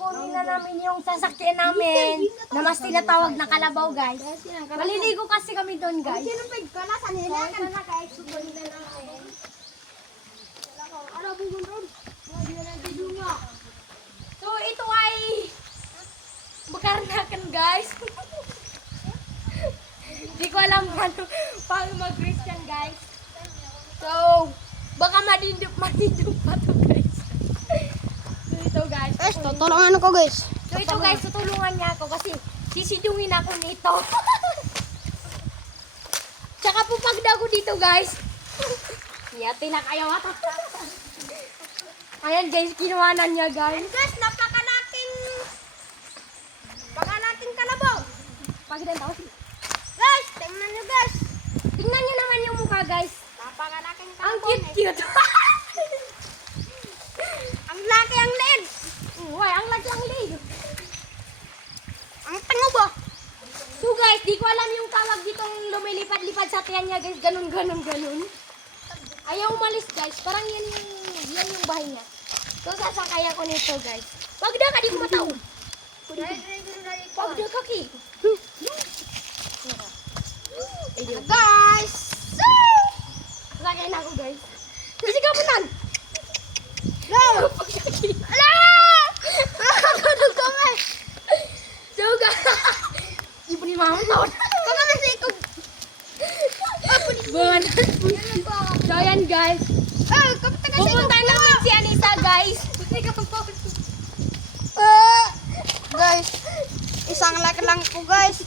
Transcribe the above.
kukunin na namin yung sasakyan namin na mas tinatawag na kalabaw, guys. Maliligo kasi kami doon, guys. Sinupid ka na, sanila ka na guys. Sukunin na namin. Ano, bugon ron? So, ito ay Bakarnakan, guys. Hindi ko alam paano mag-Christian, guys. So, baka madindok pa to, guys. So, ito, guys. Guys, tutulungan ako guys. So, ito, guys, tutulungan niya ako kasi sisidungin ako nito. Tsaka pupagda ko dito, guys. Yati na kayo, mata. Ayan, guys, kinuhanan niya, guys. Guys, napakalaking kalabaw. Pagdan tao. Guys, tingnan nyo guys. Tingnan niyo naman yung mukha, guys. Napakalaking Ang kalabaw. cute-cute. Ang laki ang leeg. Uy, ang laki ang leg. Ang tango ba? So, guys, di ko alam yung tawag ditong lumilipad-lipad sa tiyan niya, guys. Ganun. Ayaw umalis, guys. Parang yan yung bahay niya. So, sasakay ako nito, guys. Pagda ka, di ko mataw. Pagda ka, ki. Guys. Sasakay na ako, guys. Kasi ka mo nan. Go. Ala! Nakakadog ko nga. So, guys. Ibu ni mama tawad. Kama na sa ikog. Buwan. So, ayan, guys. Kapit ka sa ikog. Pupunta namin si Anita, guys. Guys, isang like lang po guys.